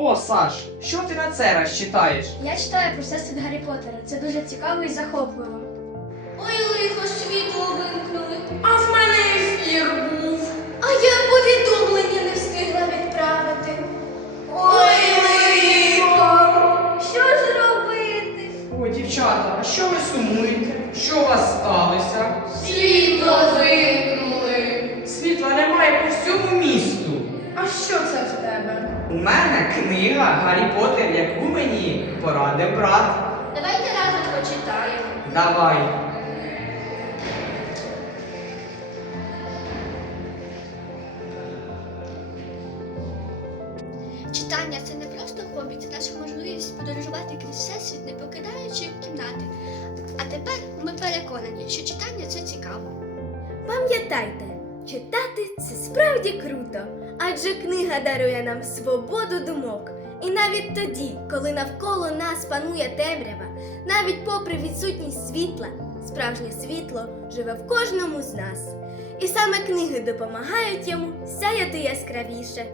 О, Саш, що ти на це раз читаєш? Я читаю про всесвіт Гаррі Поттера. Це дуже цікаво і захопливо. Ой, лихо, світло вимкнули. А в мене ефір був. А я повідомлення не встигла відправити. Ой, лихо. Що ж робити? О, дівчата, а що ви сумуєте? Що у вас сталося? Світло вимкнули. Світла немає по всьому місту. А що це в тебе? У мене книга Гаррі Поттер, яку мені порадив брат. Давайте разом почитаємо. Давай. Читання це не просто хобі, це наша можливість подорожувати крізь всесвіт, не покидаючи кімнати. А тепер ми переконані, що читання це цікаво. Пам'ятайте, читати це справді круто, адже книга дарує нам свободу думок. І навіть тоді, коли навколо нас панує темрява, навіть попри відсутність світла, справжнє світло живе в кожному з нас. І саме книги допомагають йому сяяти яскравіше.